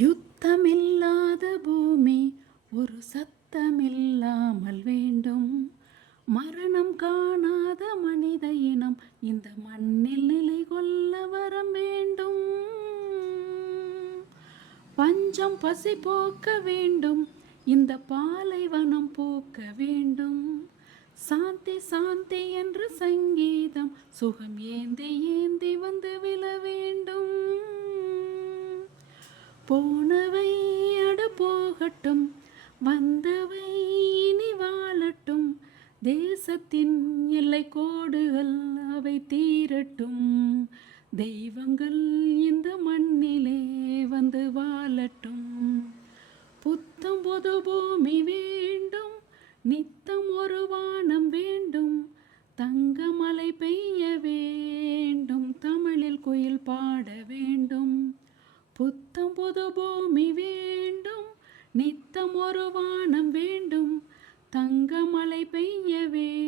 யுத்தமில்லாத பூமி ஒரு சத்தமில்லாமல் வேண்டும். மரணம் காணாத மனித இனம் இந்த மண்ணில் நிலை கொள்ள வரம் வேண்டும். பஞ்சம் பசி போக்க வேண்டும், இந்த பாலைவனம் போக்க வேண்டும். சாந்தி சாந்தி என்று சங்கீதம் சுகம் ஏந்தி ஏந்தி வந்து விழ வேண்டும். போனவை அடு போகட்டும், வந்தவை இனி வாழட்டும். தேசத்தின் எல்லை கோடுகள் அவை தீரட்டும். தெய்வங்கள் இந்த மண்ணிலே வந்து வாழட்டும். புத்தம் புது பூமி வேண்டும், நித்தம் ஒரு வானம் வேண்டும். தங்கமழை பெய்ய வேண்டும், தமிழில் குயில் பாட வேண்டும். புத்தம் புது பூமி வேண்டும், நித்தம் ஒரு வானம் வேண்டும். தங்கமழை பெய்ய வேண்டும்.